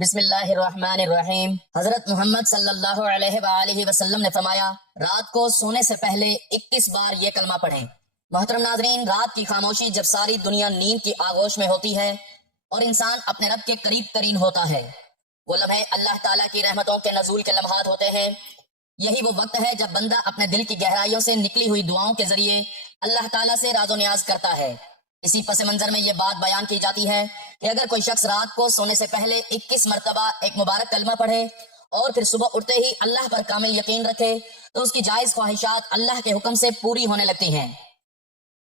بسم اللہ الرحمن الرحیم۔ حضرت محمد صلی اللہ علیہ وآلہ وسلم نے فرمایا، رات کو سونے سے پہلے 21 بار یہ کلمہ پڑھیں۔ محترم ناظرین، رات کی خاموشی جب ساری دنیا نیند کی آغوش میں ہوتی ہے اور انسان اپنے رب کے قریب ترین ہوتا ہے، وہ لمحے اللہ تعالیٰ کی رحمتوں کے نزول کے لمحات ہوتے ہیں۔ یہی وہ وقت ہے جب بندہ اپنے دل کی گہرائیوں سے نکلی ہوئی دعاؤں کے ذریعے اللہ تعالیٰ سے راز و نیاز کرتا ہے۔ اسی پس منظر میں یہ بات بیان کی جاتی ہے کہ اگر کوئی شخص رات کو سونے سے پہلے 21 مرتبہ ایک مبارک کلمہ پڑھے اور پھر صبح اٹھتے ہی اللہ پر کامل یقین رکھے تو اس کی جائز خواہشات اللہ کے حکم سے پوری ہونے لگتی ہیں۔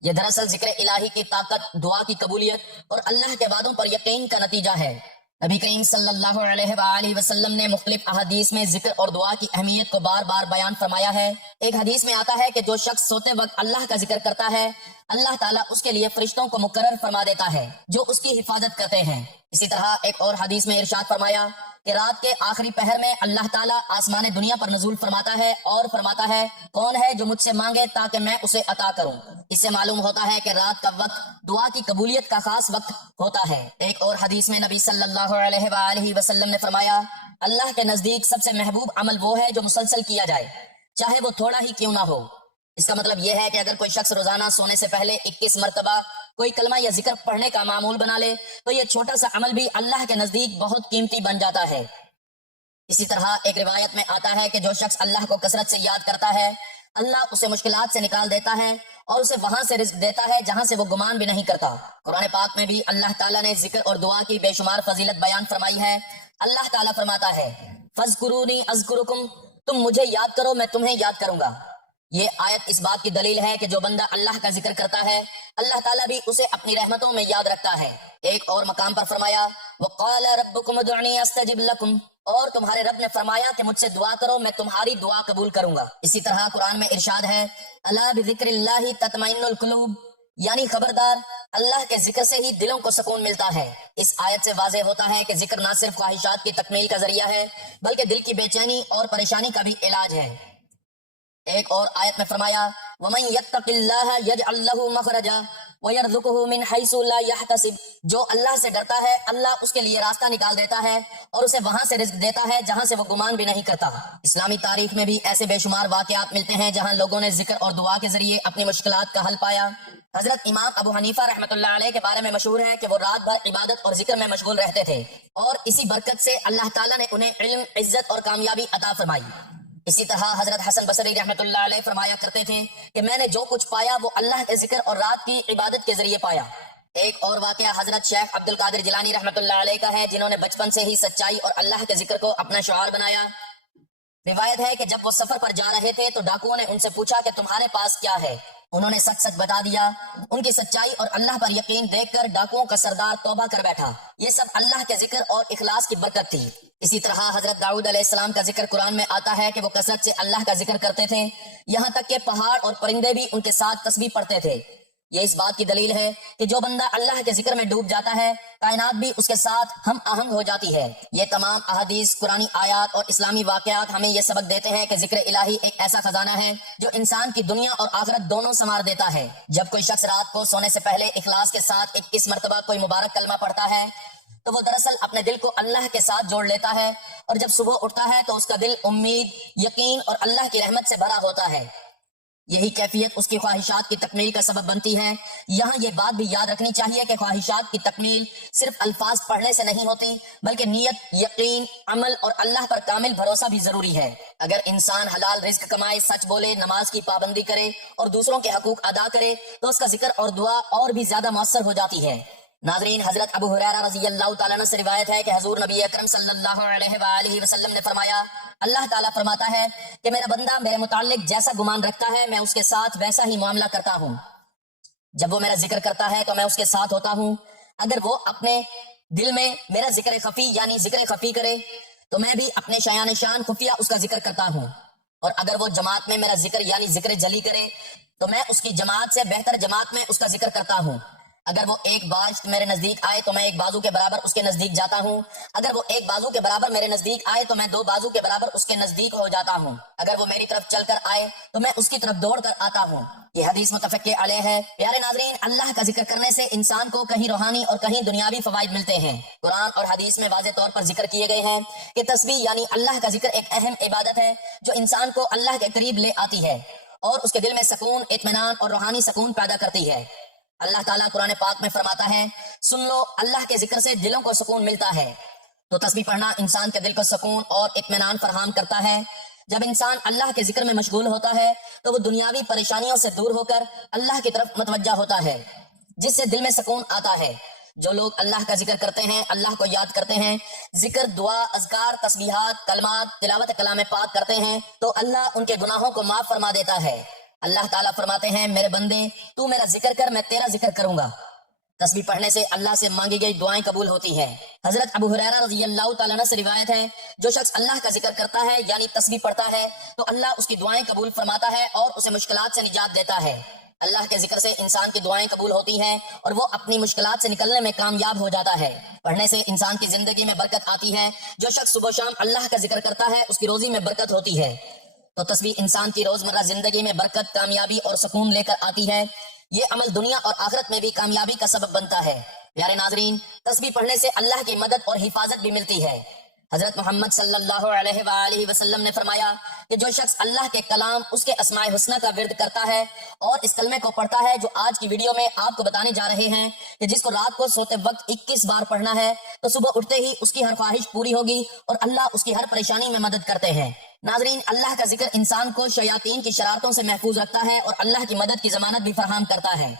یہ دراصل ذکر الہی کی طاقت، دعا کی قبولیت اور اللہ کے وعدوں پر یقین کا نتیجہ ہے۔ نبی کریم صلی اللہ علیہ وآلہ وسلم نے مختلف احادیث میں ذکر اور دعا کی اہمیت کو بار بار بیان فرمایا ہے۔ ایک حدیث میں آتا ہے کہ جو شخص سوتے وقت اللہ کا ذکر کرتا ہے، اللہ تعالیٰ اس کے لیے فرشتوں کو مقرر فرما دیتا ہے جو اس کی حفاظت کرتے ہیں۔ اسی طرح ایک اور حدیث میں ارشاد فرمایا کہ رات کے آخری پہر میں اللہ تعالیٰ آسمان دنیا پر نزول فرماتا ہے اور فرماتا ہے، کون ہے جو مجھ سے مانگے تاکہ میں اسے عطا کروں۔ اس سے معلوم ہوتا ہے کہ رات کا وقت دعا کی قبولیت کا خاص وقت ہوتا ہے۔ ایک اور حدیث میں نبی صلی اللہ علیہ وآلہ وسلم نے فرمایا، اللہ کے نزدیک سب سے محبوب عمل وہ ہے جو مسلسل کیا جائے، چاہے وہ تھوڑا ہی کیوں نہ ہو۔ اس کا مطلب یہ ہے کہ اگر کوئی شخص روزانہ سونے سے پہلے 21 مرتبہ کوئی کلمہ یا ذکر پڑھنے کا معمول بنا لے تو یہ چھوٹا سا عمل بھی اللہ کے نزدیک بہت قیمتی بن جاتا ہے۔ اسی طرح ایک روایت میں آتا ہے کہ جو شخص اللہ کو کثرت سے یاد کرتا ہے، اللہ اسے مشکلات سے نکال دیتا ہے اور اسے وہاں سے رزق دیتا ہے جہاں سے وہ گمان بھی نہیں کرتا۔ قرآن پاک میں بھی اللہ تعالیٰ نے ذکر اور دعا کی بے شمار فضیلت بیان فرمائی ہے۔ اللہ تعالیٰ فرماتا ہے، فَاذْكُرُونِي أَذْكُرُكُمْ، تم مجھے یاد کرو میں تمہیں یاد کروں گا۔ یہ آیت اس بات کی دلیل ہے کہ جو بندہ اللہ کا ذکر کرتا ہے، اللہ تعالیٰ بھی اسے اپنی رحمتوں میں یاد رکھتا ہے۔ ایک اور مقام پر فرمایا، وَقَالَ رَبُّكُمُ ادْعُونِي أَسْتَجِبْ لَكُمْ، اور تمہارے رب نے فرمایا کہ مجھ سے دعا کرو میں تمہاری دعا قبول کروں گا۔ اسی طرح قرآن میں ارشاد ہے، أَلَا بِذِكْرِ اللَّهِ تَطْمَئِنُّ الْقُلُوبُ، یعنی خبردار، اللہ کے ذکر سے ہی دلوں کو سکون ملتا ہے۔ اس آیت سے واضح ہوتا ہے کہ ذکر نہ صرف خواہشات کی تکمیل کا ذریعہ ہے بلکہ دل کی بے چینی اور پریشانی کا بھی علاج ہے۔ ایک اور آیت میں فرمایا، وَمَن يَتَّقِ اللَّهَ يَجْعَل لَّهُ مَخْرَجًا وَيَرْزُقْهُ مِنْ حَيْثُ لَا يَحْتَسِبُ، جو اللہ سے ڈرتا ہے اللہ اس کے لیے راستہ نکال دیتا ہے اور اسے وہاں سے رزق دیتا ہے جہاں سے وہ گمان بھی نہیں کرتا۔ اسلامی تاریخ میں بھی ایسے بے شمار واقعات ملتے ہیں جہاں لوگوں نے ذکر اور دعا کے ذریعے اپنی مشکلات کا حل پایا۔ حضرت امام ابو حنیفہ رحمۃ اللہ علیہ کے بارے میں مشہور ہے کہ وہ رات بھر عبادت اور ذکر میں مشغول رہتے تھے اور اسی برکت سے اللہ تعالیٰ نے انہیں علم، عزت اور کامیابی عطا فرمائی۔ اسی طرح حضرت حسن بصری رحمۃ اللہ علیہ فرمایا کرتے تھے کہ میں نے جو کچھ پایا وہ اللہ کے ذکر اور رات کی عبادت کے ذریعے پایا۔ ایک اور واقعہ حضرت شیخ عبد القادر جیلانی رحمۃ اللہ علیہ کا ہے، جنہوں نے بچپن سے ہی سچائی اور اللہ کے ذکر کو اپنا شعار بنایا۔ روایت ہے کہ جب وہ سفر پر جا رہے تھے تو ڈاکوؤں نے ان سے پوچھا کہ تمہارے پاس کیا ہے؟ انہوں نے سچ سچ بتا دیا۔ ان کی سچائی اور اللہ پر یقین دیکھ کر ڈاکوؤں کا سردار توبہ کر بیٹھا۔ یہ سب اللہ کے ذکر اور اخلاص کی برکت تھی۔ اسی طرح حضرت داؤد علیہ السلام کا ذکر قرآن میں آتا ہے کہ وہ کثرت سے اللہ کا ذکر کرتے تھے، یہاں تک کہ پہاڑ اور پرندے بھی ان کے ساتھ تسبیح پڑھتے تھے۔ یہ اس بات کی دلیل ہے کہ جو بندہ اللہ کے ذکر میں ڈوب جاتا ہے، کائنات بھی اس کے ساتھ ہم آہنگ ہو جاتی ہے۔ یہ تمام احادیث، قرآنی آیات اور اسلامی واقعات ہمیں یہ سبق دیتے ہیں کہ ذکر الہی ایک ایسا خزانہ ہے جو انسان کی دنیا اور آخرت دونوں سنوار دیتا ہے۔ جب کوئی شخص رات کو سونے سے پہلے اخلاص کے ساتھ 21 مرتبہ کوئی مبارک کلمہ پڑھتا ہے تو وہ دراصل اپنے دل کو اللہ کے ساتھ جوڑ لیتا ہے، اور جب صبح اٹھتا ہے تو اس کا دل امید، یقین اور اللہ کی رحمت سے بھرا ہوتا ہے۔ یہی کیفیت اس کی خواہشات کی تکمیل کا سبب بنتی ہے۔ یہاں یہ بات بھی یاد رکھنی چاہیے کہ خواہشات کی تکمیل صرف الفاظ پڑھنے سے نہیں ہوتی بلکہ نیت، یقین، عمل اور اللہ پر کامل بھروسہ بھی ضروری ہے۔ اگر انسان حلال رزق کمائے، سچ بولے، نماز کی پابندی کرے اور دوسروں کے حقوق ادا کرے تو اس کا ذکر اور دعا اور بھی زیادہ مؤثر ہو جاتی ہے۔ ناظرین، حضرت ابو ہریرہ رضی اللہ تعالیٰ عنہ سے روایت ہے کہ حضور نبی اکرم صلی اللہ علیہ وآلہ وسلم نے فرمایا، اللہ تعالیٰ فرماتا ہے کہ میرا بندہ میرے متعلق جیسا گمان رکھتا ہے میں اس کے ساتھ ویسا ہی معاملہ کرتا ہوں۔ جب وہ میرا ذکر کرتا ہے تو میں اس کے ساتھ ہوتا ہوں۔ اگر وہ اپنے دل میں میرا ذکر خفی یعنی ذکر خفی کرے تو میں بھی اپنے شایان شان خفیہ اس کا ذکر کرتا ہوں، اور اگر وہ جماعت میں میرا ذکر یعنی ذکر جلی کرے تو میں اس کی جماعت سے بہتر جماعت میں اس کا ذکر کرتا ہوں۔ اگر وہ ایک باشت میرے نزدیک آئے تو میں ایک بازو کے برابر اس کے نزدیک جاتا ہوں، اگر وہ ایک بازو کے برابر میرے نزدیک آئے تو میں 2 بازو کے برابر اس کے نزدیک ہو جاتا ہوں، اگر وہ میری طرف چل کر آئے تو میں اس کی طرف دوڑ کر آتا ہوں۔ یہ حدیث متفق علیہ ہے۔ پیارے ناظرین، اللہ کا ذکر کرنے سے انسان کو کہیں روحانی اور کہیں دنیاوی فوائد ملتے ہیں۔ قرآن اور حدیث میں واضح طور پر ذکر کیے گئے ہیں کہ تسبیح یعنی اللہ کا ذکر ایک اہم عبادت ہے جو انسان کو اللہ کے قریب لے آتی ہے اور اس کے دل میں سکون، اطمینان اور روحانی سکون پیدا کرتی ہے۔ اللہ تعالیٰ قرآن پاک میں فرماتا ہے، سن لو اللہ کے ذکر سے دلوں کو سکون ملتا ہے۔ تو تسبیح پڑھنا انسان کے دل کو سکون اور اطمینان فراہم کرتا ہے۔ جب انسان اللہ کے ذکر میں مشغول ہوتا ہے تو وہ دنیاوی پریشانیوں سے دور ہو کر اللہ کی طرف متوجہ ہوتا ہے، جس سے دل میں سکون آتا ہے۔ جو لوگ اللہ کا ذکر کرتے ہیں، اللہ کو یاد کرتے ہیں، ذکر، دعا، اذکار، تسبیحات، کلمات، تلاوت کلام پاک کرتے ہیں تو اللہ ان کے گناہوں کو معاف فرما دیتا ہے۔ اللہ تعالیٰ فرماتے ہیں، میرے بندے تو میرا ذکر کر، میں تیرا ذکر کروں گا۔ تسبیح پڑھنے سے اللہ سے مانگی گئی دعائیں قبول ہوتی ہیں۔ حضرت ابو ہریرہ رضی اللہ تعالیٰ عنہ سے روایت ہے، جو شخص اللہ کا ذکر کرتا ہے یعنی تسبیح پڑھتا ہے تو اللہ اس کی دعائیں قبول فرماتا ہے اور اسے مشکلات سے نجات دیتا ہے۔ اللہ کے ذکر سے انسان کی دعائیں قبول ہوتی ہیں اور وہ اپنی مشکلات سے نکلنے میں کامیاب ہو جاتا ہے۔ پڑھنے سے انسان کی زندگی میں برکت آتی ہے۔ جو شخص صبح و شام اللہ کا ذکر کرتا ہے اس کی روزی میں برکت ہوتی ہے۔ تو تسبیح انسان کی روزمرہ زندگی میں برکت، کامیابی اور سکون لے کر آتی ہے۔ یہ عمل دنیا اور آخرت میں بھی کامیابی کا سبب بنتا ہے۔ پیارے ناظرین، تسبیح پڑھنے سے اللہ کی مدد اور حفاظت بھی ملتی ہے۔ حضرت محمد صلی اللہ علیہ وآلہ وسلم نے فرمایا کہ جو شخص اللہ کے کلام، اس کے اسماء حسنہ کا ورد کرتا ہے اور اس کلمے کو پڑھتا ہے جو آج کی ویڈیو میں آپ کو بتانے جا رہے ہیں کہ جس کو رات کو سوتے وقت 21 بار پڑھنا ہے تو صبح اٹھتے ہی اس کی ہر خواہش پوری ہوگی اور اللہ اس کی ہر پریشانی میں مدد کرتے ہیں۔ ناظرین، اللہ کا ذکر انسان کو شیاطین کی شرارتوں سے محفوظ رکھتا ہے اور اللہ کی مدد کی ضمانت بھی فراہم کرتا ہے۔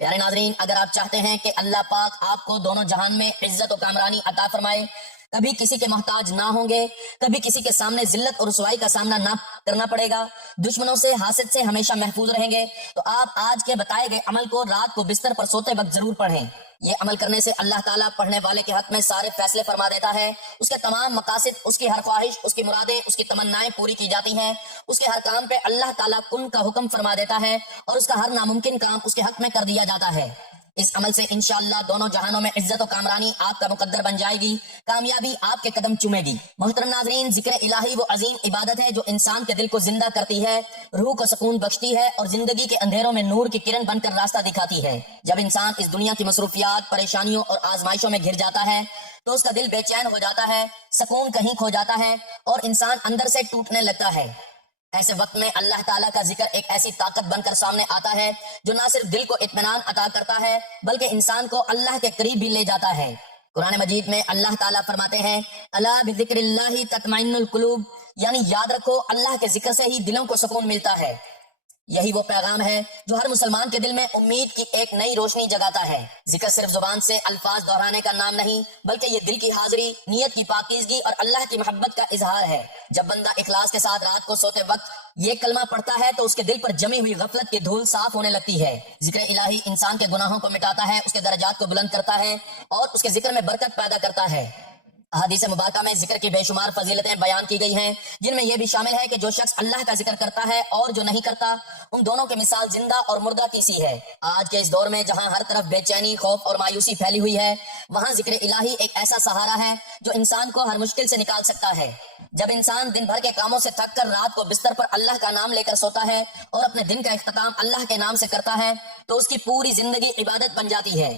پیارے ناظرین، اگر آپ چاہتے ہیں کہ اللہ پاک آپ کو دونوں جہان میں عزت و کامرانی عطا فرمائے، کبھی کسی کے محتاج نہ ہوں گے، کبھی کسی کے سامنے ذلت اور رسوائی کا سامنا نہ کرنا پڑے گا، دشمنوں سے، حاسد سے ہمیشہ محفوظ رہیں گے، تو آپ آج کے بتائے گئے عمل کو رات کو بستر پر سوتے وقت ضرور پڑھیں۔ یہ عمل کرنے سے اللہ تعالیٰ پڑھنے والے کے حق میں سارے فیصلے فرما دیتا ہے۔ اس کے تمام مقاصد، اس کی ہر خواہش، اس کی مرادیں، اس کی تمنائیں پوری کی جاتی ہیں۔ اس کے ہر کام پہ اللہ تعالیٰ کن کا حکم فرما دیتا ہے اور اس کا ہر ناممکن کام اس کے حق میں کر دیا جاتا ہے۔ اس عمل سے انشاءاللہ دونوں جہانوں میں عزت و کامرانی آپ کا مقدر بن جائے گی، کامیابی آپ کے قدم چومے گی۔ محترم ناظرین، ذکر الہی وہ عظیم عبادت ہے جو انسان کے دل کو زندہ کرتی ہے، روح کو سکون بخشتی ہے اور زندگی کے اندھیروں میں نور کی کرن بن کر راستہ دکھاتی ہے۔ جب انسان اس دنیا کی مصروفیات، پریشانیوں اور آزمائشوں میں گھر جاتا ہے تو اس کا دل بے چین ہو جاتا ہے، سکون کہیں کھو جاتا ہے اور انسان اندر سے ٹوٹنے لگتا ہے۔ ایسے وقت میں اللہ تعالیٰ کا ذکر ایک ایسی طاقت بن کر سامنے آتا ہے جو نہ صرف دل کو اطمینان عطا کرتا ہے بلکہ انسان کو اللہ کے قریب بھی لے جاتا ہے۔ قرآن مجید میں اللہ تعالیٰ فرماتے ہیں، الا بذکر اللہ تطمئن القلوب، یعنی یاد رکھو اللہ کے ذکر سے ہی دلوں کو سکون ملتا ہے۔ یہی وہ پیغام ہے جو ہر مسلمان کے دل میں امید کی ایک نئی روشنی جگاتا ہے۔ ذکر صرف زبان سے الفاظ دہرانے کا نام نہیں بلکہ یہ دل کی حاضری، نیت کی پاکیزگی اور اللہ کی محبت کا اظہار ہے۔ جب بندہ اخلاص کے ساتھ رات کو سوتے وقت یہ کلمہ پڑھتا ہے تو اس کے دل پر جمی ہوئی غفلت کی دھول صاف ہونے لگتی ہے۔ ذکر الہی انسان کے گناہوں کو مٹاتا ہے، اس کے درجات کو بلند کرتا ہے اور اس کے ذکر میں برکت پیدا کرتا ہے۔ احادیث مبارکہ میں ذکر کی بے شمار فضیلتیں بیان کی گئی ہیں جن میں یہ بھی شامل ہے کہ جو شخص اللہ کا ذکر کرتا ہے اور جو نہیں کرتا، ان دونوں کی مثال زندہ اور مردہ کی سی ہے۔ آج کے اس دور میں جہاں ہر طرف بے چینی، خوف اور مایوسی پھیلی ہوئی ہے، وہاں ذکر الہی ایک ایسا سہارا ہے جو انسان کو ہر مشکل سے نکال سکتا ہے۔ جب انسان دن بھر کے کاموں سے تھک کر رات کو بستر پر اللہ کا نام لے کر سوتا ہے اور اپنے دن کا اختتام اللہ کے نام سے کرتا ہے تو اس کی پوری زندگی عبادت بن جاتی ہے۔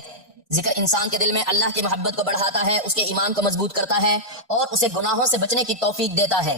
ذکر انسان کے دل میں اللہ کی محبت کو بڑھاتا ہے، اس کے ایمان کو مضبوط کرتا ہے اور اسے گناہوں سے بچنے کی توفیق دیتا ہے۔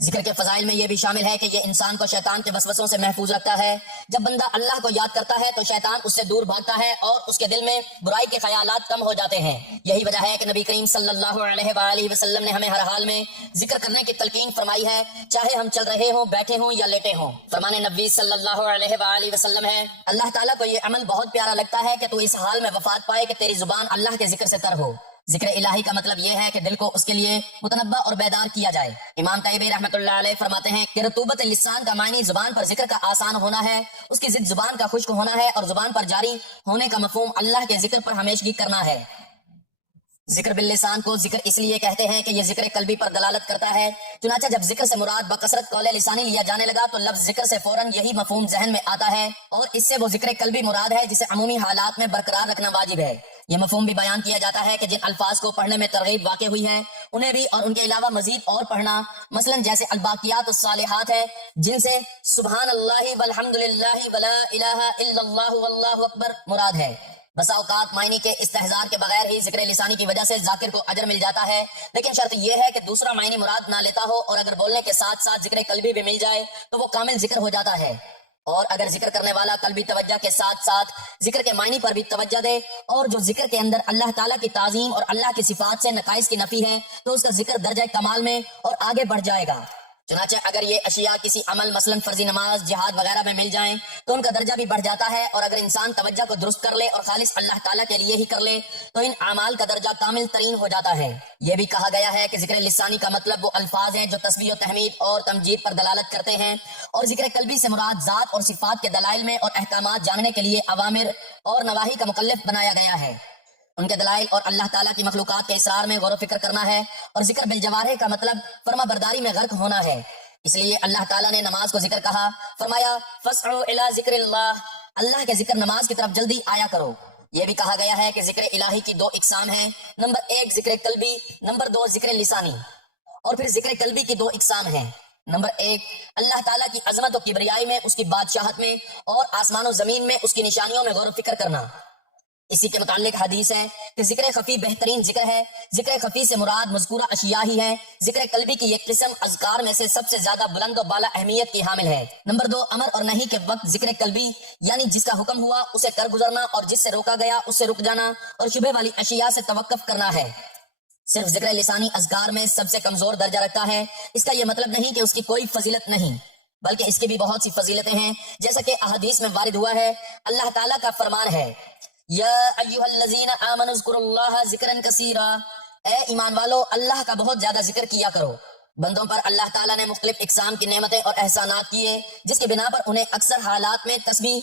ذکر کے فضائل میں یہ بھی شامل ہے کہ یہ انسان کو شیطان کے وسوسوں سے محفوظ رکھتا ہے۔ جب بندہ اللہ کو یاد کرتا ہے تو شیطان اس سے دور بھاگتا ہے اور اس کے دل میں برائی کے خیالات کم ہو جاتے ہیں۔ یہی وجہ ہے کہ نبی کریم صلی اللہ علیہ وآلہ وسلم نے ہمیں ہر حال میں ذکر کرنے کی تلقین فرمائی ہے، چاہے ہم چل رہے ہوں، بیٹھے ہوں یا لیٹے ہوں۔ فرمان نبی صلی اللہ علیہ وآلہ وسلم ہے، اللہ تعالیٰ کو یہ عمل بہت پیارا لگتا ہے کہ تو اس حال میں وفات پائے کہ تیری زبان اللہ کے ذکر سے تر ہو۔ ذکر الہی کا مطلب یہ ہے کہ دل کو اس کے لیے متنبہ اور بیدار کیا جائے۔ امام طیبی رحمۃ اللہ علیہ فرماتے ہیں کہ رطوبت لسان کا معنی زبان پر ذکر کا آسان ہونا ہے، اس کی ضد زبان کا خشک ہونا ہے اور زبان پر جاری ہونے کا مفہوم اللہ کے ذکر پر ہمیشگی کرنا ہے۔ ذکر باللسان کو ذکر اس لیے کہتے ہیں کہ یہ ذکر قلبی پر دلالت کرتا ہے، چنانچہ جب ذکر سے مراد بکثرت قول لسانی لیا جانے لگا تو لفظ ذکر سے فوراً یہی مفہوم ذہن میں آتا ہے، اور اس سے وہ ذکر قلبی مراد ہے جسے عمومی حالات میں برقرار رکھنا واجب ہے۔ یہ مفہوم بھی بیان کیا جاتا ہے کہ جن الفاظ کو پڑھنے میں ترغیب واقع ہوئی ہے انہیں بھی اور ان کے علاوہ مزید اور پڑھنا، مثلا جیسے الباقیات الصالحات ہے جن سے سبحان اللہ والحمد للہ ولا الہ الا اللہ واللہ اکبر مراد ہے۔ بسا اوقات معنی کے استحضار کے بغیر ہی ذکر لسانی کی وجہ سے ذاکر کو اجر مل جاتا ہے، لیکن شرط یہ ہے کہ دوسرا معنی مراد نہ لیتا ہو، اور اگر بولنے کے ساتھ ساتھ ذکر قلبی بھی مل جائے تو وہ کامل ذکر ہو جاتا ہے۔ اور اگر ذکر کرنے والا قلبی توجہ کے ساتھ ساتھ ذکر کے معنی پر بھی توجہ دے، اور جو ذکر کے اندر اللہ تعالیٰ کی تعظیم اور اللہ کی صفات سے نقائص کی نفی ہے، تو اس کا ذکر درجہ کمال میں اور آگے بڑھ جائے گا۔ چنانچہ اگر یہ اشیاء کسی عمل مثلا فرضی نماز، جہاد وغیرہ میں مل جائیں تو ان کا درجہ بھی بڑھ جاتا ہے، اور اگر انسان توجہ کو درست کر لے اور خالص اللہ تعالیٰ کے لیے ہی کر لے تو ان اعمال کا درجہ کامل ترین ہو جاتا ہے۔ یہ بھی کہا گیا ہے کہ ذکر لسانی کا مطلب وہ الفاظ ہیں جو تسبیح و تحمید اور تمجید پر دلالت کرتے ہیں، اور ذکر قلبی سے مراد ذات اور صفات کے دلائل میں اور احکامات جاننے کے لیے اوامر اور نواہی کا مکلف بنایا گیا ہے، ان کے دلائل اور اللہ تعالیٰ کی مخلوقات کے اسرار میں غور و فکر کرنا ہے۔ اور ذکر بالجوارح کا مطلب فرما برداری میں غرق ہونا ہے، اس لیے اللہ تعالیٰ نے نماز کو ذکر کہا، فرمایا فَاسْعُوا إِلَىٰ ذِكْرِ اللَّهِ، اللہ کے ذکر نماز کی طرف جلدی آیا کرو۔ یہ بھی کہا گیا ہے کہ ذکر الہی کی دو اقسام ہیں، نمبر 1 ذکر قلبی، نمبر 2 ذکر لسانی۔ اور پھر ذکر قلبی کی دو اقسام ہیں، نمبر 1 اللہ تعالیٰ کی عظمت و کبریائی میں، اس کی بادشاہت میں اور آسمان و زمین میں اس کی نشانیوں میں غور و فکر کرنا۔ اسی کے متعلق حدیث ہے کہ ذکر خفی بہترین ذکر ہے، ذکر خفی سے مراد مذکورہ اشیاء ہی ہے۔ ذکر قلبی کی یہ قسم اذکار میں سے سب سے زیادہ بلند و بالا اہمیت کی حامل ہے۔ نمبر 2 امر اور نہیں کے وقت ذکر قلبی، یعنی جس کا حکم ہوا اسے کر گزرنا، اور جس سے روکا گیا اس سے رک جانا، اور شبہ والی اشیاء سے توقف کرنا ہے۔ صرف ذکر لسانی اذکار میں سب سے کمزور درجہ رکھتا ہے، اس کا یہ مطلب نہیں کہ اس کی کوئی فضیلت نہیں، بلکہ اس کی بھی بہت سی فضیلتیں ہیں، جیسا کہ احادیث میں وارد ہوا ہے۔ اللہ تعالیٰ کا فرمان ہے، یا ایھا الذین آمنوا اذکروا اللہ ذکرا کثیرا، اے ایمان والو اللہ کا بہت زیادہ ذکر کیا کرو۔ بندوں پر اللہ تعالیٰ نے مختلف اقسام کی نعمتیں اور احسانات کیے، جس کی بنا پر انہیں اکثر حالات میں تسبیح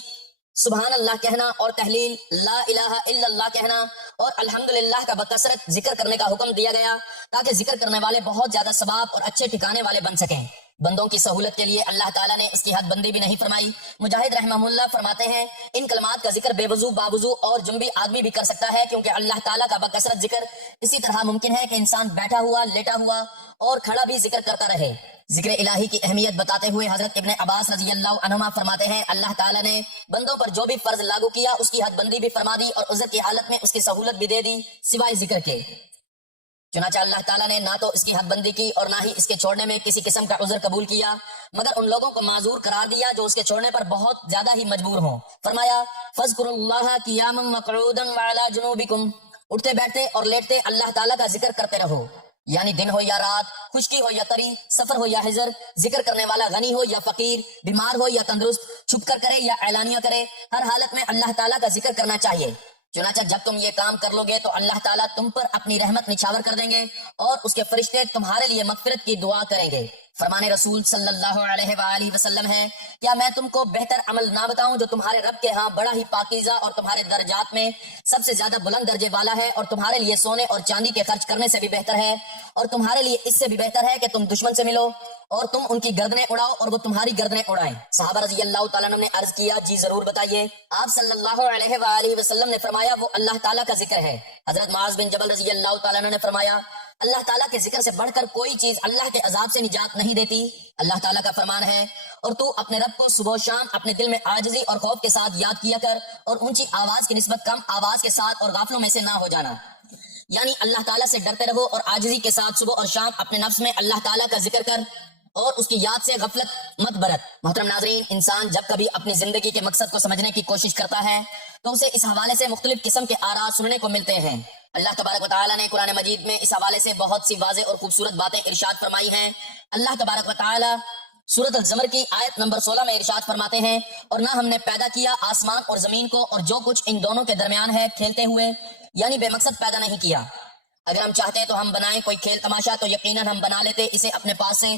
سبحان اللہ کہنا اور تحلیل لا الہ الا اللہ کہنا اور الحمدللہ کا بکثرت ذکر کرنے کا حکم دیا گیا، تاکہ ذکر کرنے والے بہت زیادہ ثواب اور اچھے ٹھکانے والے بن سکیں۔ بندوں کی سہولت کے لیے اللہ تعالیٰ نے اس کی حد بندی بھی نہیں فرمائی۔ مجاہد رحمہ اللہ فرماتے ہیں، ان کلمات کا ذکر بے وضو، باوضو اور جنبی آدمی بھی کر سکتا ہے، کیونکہ اللہ تعالیٰ کا بکثرت ذکر اسی طرح ممکن ہے کہ انسان بیٹھا ہوا، لیٹا ہوا اور کھڑا بھی ذکر کرتا رہے۔ ذکر الہی کی اہمیت بتاتے ہوئے حضرت ابن عباس رضی اللہ عنہما فرماتے ہیں، اللہ تعالیٰ نے بندوں پر جو بھی فرض لاگو کیا اس کی حد بندی بھی فرما دی، اور عذر کی حالت میں اس کی سہولت بھی دے دی سوائے ذکر کے۔ چنانچہ اللہ تعالیٰ نے نہ تو اس کی حد بندی کی اور نہ ہی اس کے چھوڑنے میں کسی قسم کا عذر قبول کیا، مگر ان لوگوں کو معذور قرار دیا جو اس کے چھوڑنے پر بہت زیادہ ہی مجبور ہوں۔ فرمایا فاذکروا اللہ قیاما وقعودا وعلی جنوبکم، اٹھتے بیٹھتے اور لیٹتے اللہ تعالیٰ کا ذکر کرتے رہو، یعنی دن ہو یا رات، خشکی ہو یا تری، سفر ہو یا حضر، ذکر کرنے والا غنی ہو یا فقیر، بیمار ہو یا تندرست، چھپ کر کرے یا اعلانیہ کرے، ہر حالت میں اللہ تعالیٰ کا ذکر کرنا چاہیے۔ چنانچہ جب تم یہ کام کر لو گے تو اللہ تعالیٰ تم پر اپنی رحمت نچھاور کر دیں گے، اور اس کے فرشتے تمہارے لیے مغفرت کی دعا کریں گے۔ فرمان رسول صلی اللہ علیہ وآلہ وسلم ہے، کیا میں تم کو بہتر عمل نہ بتاؤں جو تمہارے رب کے ہاں بڑا ہی پاکیزہ اور تمہارے درجات میں سب سے زیادہ بلند درجے والا ہے، اور تمہارے لیے سونے اور چاندی کے خرچ کرنے سے بھی بہتر ہے، اور تمہارے لیے اس سے بھی بہتر ہے کہ تم دشمن سے ملو اور تم ان کی گردنیں اڑاؤ اور وہ تمہاری گردنیں اڑائیں۔ صحابہ رضی اللہ تعالیٰ نے عرض کیا، جی ضرور بتائیے۔ آپ صلی اللہ علیہ وآلہ وسلم نے فرمایا، وہ اللہ تعالیٰ کا ذکر ہے۔ حضرت معاذ بن جبل رضی اللہ تعالیٰ نے فرمایا، اللہ تعالیٰ کے ذکر سے بڑھ کر کوئی چیز اللہ کے عذاب سے نجات نہیں دیتی۔ اللہ تعالیٰ کا فرمان ہے، اور تو اپنے رب کو صبح و شام اپنے دل میں عاجزی اور خوف کے ساتھ یاد کیا کر، اور اونچی آواز کی نسبت کم آواز کے ساتھ اور غافلوں میں سے نہ ہو جانا، یعنی اللہ تعالیٰ سے ڈرتے رہو اور عاجزی کے ساتھ صبح اور شام اپنے نفس میں اللہ تعالیٰ کا ذکر کر اور اس کی یاد سے غفلت مت برت۔ محترم ناظرین، انسان جب کبھی اپنی زندگی کے مقصد کو سمجھنے کی کوشش کرتا ہے تو اسے اس حوالے سے مختلف قسم کے آراء سننے کو ملتے ہیں۔ اللہ تبارک و تعالیٰ نے قرآن مجید میں اس حوالے سے بہت سی واضح اور خوبصورت باتیں ارشاد فرمائی ہیں۔ اللہ تبارک و تعالیٰ سورۃ الزمر کی آیت نمبر 16 میں ارشاد فرماتے ہیں، اور نہ ہم نے پیدا کیا آسمان اور زمین کو اور جو کچھ ان دونوں کے درمیان ہے کھیلتے ہوئے، یعنی بے مقصد پیدا نہیں کیا۔ اگر ہم چاہتے تو ہم بنائیں کوئی کھیل تماشا تو یقیناً ہم بنا لیتے اسے اپنے پاس سے،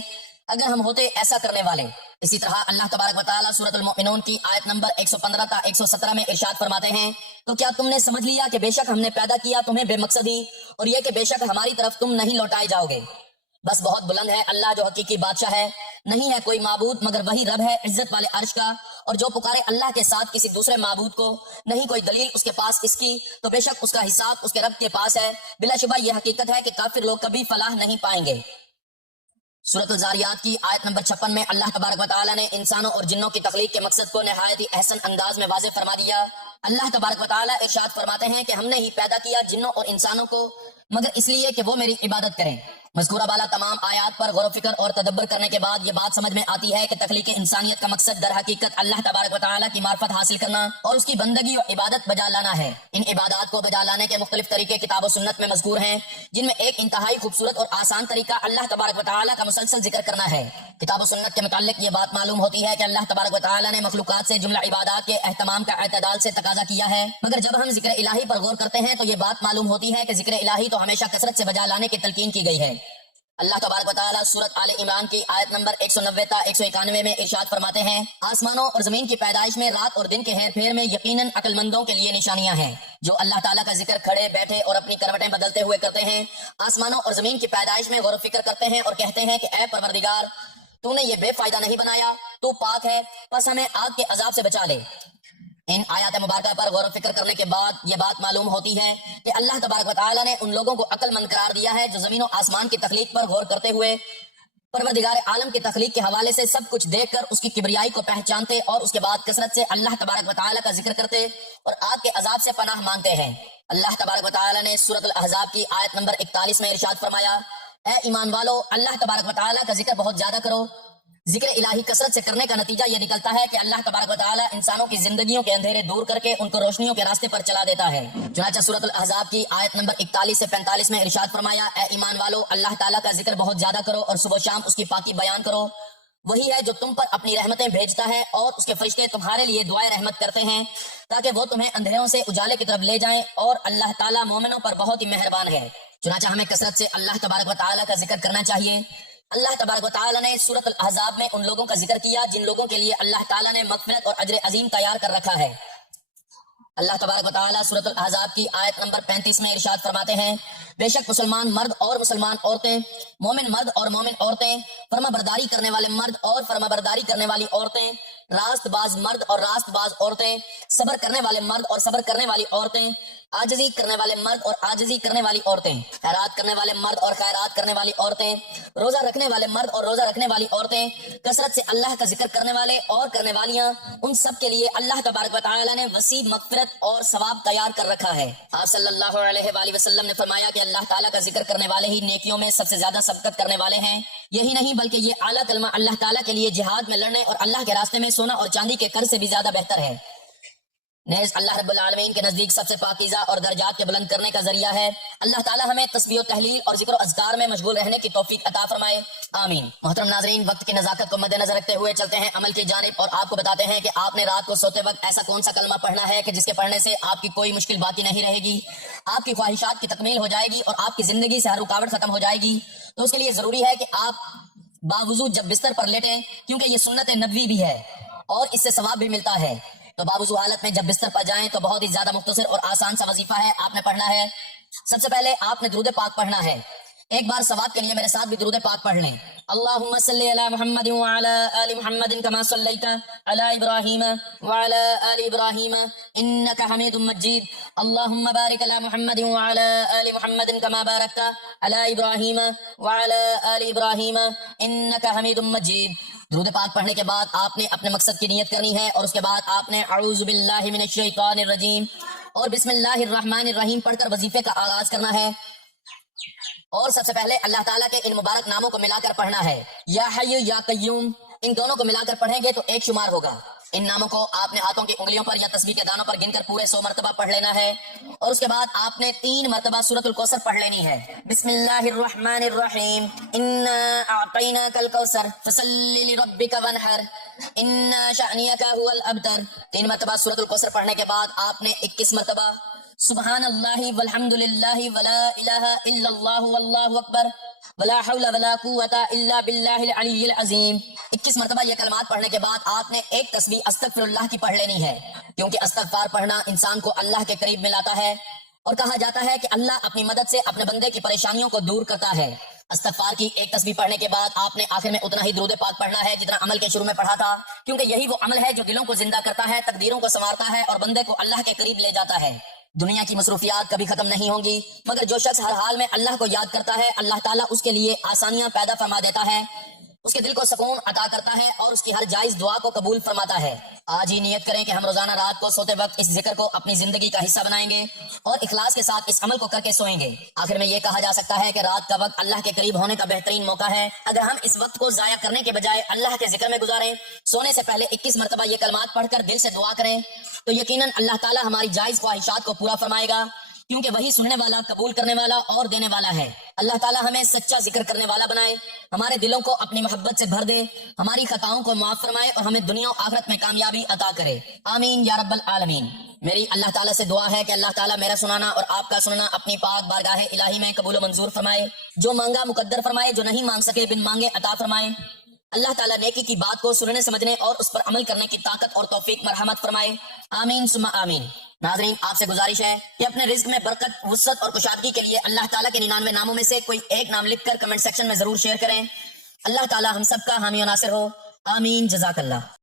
اگر ہم ہوتے ایسا کرنے والے۔ اسی طرح اللہ تبارک و تعالیٰ سورۃ المؤمنون کی آیت نمبر 115 تا 117 میں ارشاد فرماتے ہیں، تو کیا تم نے سمجھ لیا کہ بے شک ہم نے پیدا کیا تمہیں بے مقصد ہی، اور یہ کہ بے شک ہماری طرف تم نہیں لوٹائے جاؤ گے۔ بس بہت بلند ہے اللہ جو حقیقی بادشاہ ہے، نہیں ہے کوئی معبود مگر وہی رب ہے عزت والے عرش کا، اور جو پکارے اللہ کے ساتھ کسی دوسرے معبود کو، نہیں کوئی دلیل اس کے پاس اس کی، تو بے شک اس کا حساب اس کے رب کے پاس ہے۔ بلا شبہ یہ حقیقت ہے کہ کافر لوگ کبھی فلاح نہیں پائیں گے۔ سورۃ الزاریات کی آیت نمبر 56 میں اللہ تبارک و تعالیٰ نے انسانوں اور جنوں کی تخلیق کے مقصد کو نہایت ہی احسن انداز میں واضح فرما دیا۔ اللہ تبارک و تعالیٰ ارشاد فرماتے ہیں کہ ہم نے ہی پیدا کیا جنوں اور انسانوں کو مگر اس لیے کہ وہ میری عبادت کریں۔ مذکورہ بالا تمام آیات پر غور و فکر اور تدبر کرنے کے بعد یہ بات سمجھ میں آتی ہے کہ تخلیق انسانیت کا مقصد در حقیقت اللہ تبارک و تعالیٰ کی معرفت حاصل کرنا اور اس کی بندگی و عبادت بجا لانا ہے۔ ان عبادات کو بجا لانے کے مختلف طریقے کتاب و سنت میں مذکور ہیں، جن میں ایک انتہائی خوبصورت اور آسان طریقہ اللہ تبارک و تعالیٰ کا مسلسل ذکر کرنا ہے۔ کتاب و سنت کے متعلق یہ بات معلوم ہوتی ہے کہ اللہ تبارک و تعالیٰ نے مخلوقات سے جملہ عبادات کے اہتمام کا اعتدال سے تقاضا کیا ہے، مگر جب ہم ذکر الہی پر غور کرتے ہیں تو یہ بات معلوم ہوتی ہے کہ ذکر الہی تو ہمیشہ کثرت سے بجا لانے کی تلقین کی گئی ہے۔ اللہ تبارک و تعالیٰ سورۃ آل عمران کی آیت نمبر 190 تا 191 میں ارشاد فرماتے ہیں، آسمانوں اور زمین کی پیدائش میں رات اور دن کے ہیر پھیر میں یقیناً عقل مندوں کے لیے نشانیاں ہیں، جو اللہ تعالیٰ کا ذکر کھڑے بیٹھے اور اپنی کروٹیں بدلتے ہوئے کرتے ہیں، آسمانوں اور زمین کی پیدائش میں غور و فکر کرتے ہیں اور کہتے ہیں کہ اے پروردگار، تو نے یہ بے فائدہ نہیں بنایا، تو پاک ہے، پس ہمیں آگ کے عذاب سے بچا لے۔ ان آیات مبارکہ پر غور و فکر کرنے کے بعد یہ بات معلوم ہوتی ہے کہ اللہ تبارک و تعالیٰ نے ان لوگوں کو عقل مند قرار دیا ہے جو زمین و آسمان کی تخلیق پر غور کرتے ہوئے پروردگار عالم کی تخلیق کے حوالے سے سب کچھ دیکھ کر اس کی کبریائی کو پہچانتے اور اس کے بعد کثرت سے اللہ تبارک و تعالیٰ کا ذکر کرتے اور آگ کے عذاب سے پناہ مانگتے ہیں۔ اللہ تبارک و تعالیٰ نے سورۃ الاحزاب کی آیت نمبر 41 میں ارشاد فرمایا، اے ایمان والو، اللہ تبارک و تعالیٰ کا ذکر بہت زیادہ کرو۔ ذکر الہی کثرت سے کرنے کا نتیجہ یہ نکلتا ہے کہ اللہ تبارک و تعالیٰ انسانوں کی زندگیوں کے اندھیرے دور کر کے ان کو روشنیوں کے راستے پر چلا دیتا ہے۔ چنانچہ سورۃ الاحزاب کی آیت نمبر 41 سے 45 میں ارشاد فرمایا، اے ایمان والو، اللہ تعالیٰ کا ذکر بہت زیادہ کرو اور صبح و شام اس کی پاکی بیان کرو، وہی ہے جو تم پر اپنی رحمتیں بھیجتا ہے اور اس کے فرشتے تمہارے لیے دعائیں رحمت کرتے ہیں تاکہ وہ تمہیں اندھیروں سے اجالے کی طرف لے جائیں، اور اللہ تعالیٰ مومنوں پر بہت ہی مہربان ہے۔ چنانچہ ہمیں کثرت سے اللہ تبارک و تعالیٰ کا ذکر کرنا چاہیے۔ اللہ تبارک و تعالیٰ نے سورۃ الاحزاب میں ان لوگوں کا ذکر کیا جن لوگوں کے لیے اللہ تعالیٰ نے مغفرت اور اجر عظیم تیار کر رکھا ہے۔ اللہ تبارک و تعالیٰ سورۃ الاحزاب کی آیت نمبر 35 میں ارشاد فرماتے ہیں، بے شک مسلمان مرد اور مسلمان عورتیں، مومن مرد اور مومن عورتیں، فرما برداری کرنے والے مرد اور فرما برداری کرنے والی عورتیں، راست باز مرد اور راست باز عورتیں، صبر کرنے والے مرد اور صبر کرنے والی عورتیں، عاجزی کرنے والے مرد اور عاجزی کرنے والی عورتیں، خیرات کرنے والے مرد اور خیرات کرنے والی عورتیں، روزہ رکھنے والے مرد اور روزہ رکھنے والی عورتیں، کثرت سے اللہ کا ذکر کرنے والے اور کرنے والیاں، ان سب کے لیے اللہ تبارک و تعالیٰ نے وسیع مغفرت اور ثواب تیار کر رکھا ہے۔ آپ صلی اللہ علیہ وآلہ وسلم نے فرمایا کہ اللہ تعالیٰ کا ذکر کرنے والے ہی نیکیوں میں سب سے زیادہ سبقت کرنے والے ہیں۔ یہی نہیں بلکہ یہ اعلیٰ کلمہ اللہ تعالیٰ کے لیے جہاد میں لڑنے اور اللہ کے راستے میں سونا اور چاندی کے قرض سے بھی زیادہ بہتر ہے۔ نیز اللہ رب العالمین کے نزدیک سب سے پاکیزہ اور درجات کے بلند کرنے کا ذریعہ ہے۔ اللہ تعالیٰ ہمیں تسبیح و تحلیل اور ذکر و اذکار میں مشغول رہنے کی توفیق عطا فرمائے، آمین۔ محترم ناظرین، وقت کی نزاکت کو مد نظر رکھتے ہوئے چلتے ہیں عمل کی جانب، اور آپ کو بتاتے ہیں کہ آپ نے رات کو سوتے وقت ایسا کون سا کلمہ پڑھنا ہے کہ جس کے پڑھنے سے آپ کی کوئی مشکل باقی نہیں رہے گی، آپ کی خواہشات کی تکمیل ہو جائے گی اور آپ کی زندگی سے ہر رکاوٹ ختم ہو جائے گی۔ تو اس کے لیے ضروری ہے کہ آپ باوضو جب بستر پر لیٹیں، کیونکہ یہ سنت نبوی بھی ہے اور اس سے ثواب بھی ملتا ہے۔ تو باوضو حالت میں جب بستر پر جائیں تو بہت ہی زیادہ مختصر اور آسان سا وظیفہ ہے، آپ نے پڑھنا ہے۔ سب سے پہلے آپ نے درود پاک پڑھنا ہے۔ ایک بار ثواب کے لیے میرے ساتھ بھی درود پاک پڑھ لیں۔ اللہم صلی علی محمد وعلی آل محمد کما صلیت علی ابراہیم وعلی آل ابراہیم انک حمید مجید۔ اللہم بارک علی محمد وعلی آل محمد کما بارکت علی ابراہیم وعلی آل ابراہیم انک حمید مجید۔ درود پاک پڑھنے کے بعد آپ نے اپنے مقصد کی نیت کرنی ہے، اور اس کے بعد آپ نے اعوذ باللہ من الشیطان الرجیم اور بسم اللہ الرحمن الرحیم پڑھ کر وظیفے کا آغاز کرنا ہے، اور سب سے پہلے اللہ تعالیٰ کے ان مبارک ناموں کو ملا کر پڑھنا ہے، یا حی یا قیوم۔ ان دونوں کو ملا کر پڑھیں گے تو ایک شمار ہوگا۔ ان ناموں کو آپ نے ہاتھوں کی انگلیوں پر یا تسبیح کے دانوں پر گن کر پورے 100 مرتبہ پڑھ لینا ہے، اور اس کے بعد آپ نے 3 مرتبہ سورۃ الکوثر پڑھ لینی ہے۔ بسم اللہ الرحمن الرحیم، انا اعطیناک الکوثر فصلی لربک وانحر ان شأنک هو الابتر۔ 3 مرتبہ سورۃ الکوثر پڑھنے کے بعد آپ نے 21 مرتبہ سبحان اللہ والحمد للہ ولا الہ الا اللہ واللہ اکبر ولا حول ولا قوة الا باللہ العلی العظیم 21 مرتبہ یہ کلمات پڑھنے کے بعد آپ نے ایک تسبیح استغفر اللہ کی پڑھ لینی ہے، کیونکہ استغفار پڑھنا انسان کو اللہ کے قریب میں لاتا ہے، اور کہا جاتا ہے کہ اللہ اپنی مدد سے اپنے بندے کی پریشانیوں کو دور کرتا ہے۔ استغفار کی ایک تسبیح پڑھنے کے بعد آپ نے آخر میں اتنا ہی درود پاک پڑھنا ہے جتنا عمل کے شروع میں پڑھا تھا، کیونکہ یہی وہ عمل ہے جو دلوں کو زندہ کرتا ہے، تقدیروں کو سنوارتا ہے اور بندے کو اللہ کے قریب لے جاتا ہے۔ دنیا کی مصروفیات کبھی ختم نہیں ہوں گی، مگر جو شخص ہر حال میں اللہ کو یاد کرتا ہے، اللہ تعالیٰ اس کے لیے آسانیاں پیدا فرما دیتا ہے، اس کے دل کو سکون عطا کرتا ہے اور اس کی ہر جائز دعا کو قبول فرماتا ہے۔ آج ہی نیت کریں کہ ہم روزانہ رات کو سوتے وقت اس ذکر کو اپنی زندگی کا حصہ بنائیں گے اور اخلاص کے ساتھ اس عمل کو کر کے سوئیں گے۔ آخر میں یہ کہا جا سکتا ہے کہ رات کا وقت اللہ کے قریب ہونے کا بہترین موقع ہے۔ اگر ہم اس وقت کو ضائع کرنے کے بجائے اللہ کے ذکر میں گزاریں، سونے سے پہلے 21 مرتبہ یہ کلمات پڑھ کر دل سے دعا کریں، تو یقیناً اللہ تعالیٰ ہماری جائز خواہشات کو پورا فرمائے گا، کیونکہ وہی سننے والا، قبول کرنے والا اور دینے والا ہے۔ اللہ تعالیٰ ہمیں سچا ذکر کرنے والا بنائے، ہمارے دلوں کو اپنی محبت سے بھر دے، ہماری خطاؤں کو معاف فرمائے اور ہمیں دنیا و آخرت میں کامیابی عطا کرے، آمین یا رب العالمین۔ میری اللہ تعالیٰ سے دعا ہے کہ اللہ تعالیٰ میرا سنانا اور آپ کا سننا اپنی پاک بارگاہ الہی میں قبول و منظور فرمائے، جو مانگا مقدر فرمائے، جو نہیں مانگ سکے بن مانگے عطا فرمائے۔ اللہ تعالیٰ نیکی کی بات کو سننے سمجھنے اور اس پر عمل کرنے کی طاقت اور توفیق مرحمت فرمائے، آمین ثم آمین۔ ناظرین، آپ سے گزارش ہے کہ اپنے رزق میں برکت، وسعت اور کشادگی کے لیے اللہ تعالیٰ کے 99 ناموں میں سے کوئی ایک نام لکھ کر کمنٹ سیکشن میں ضرور شیئر کریں۔ اللہ تعالیٰ ہم سب کا حامی و ناصر ہو، آمین، جزاک اللہ۔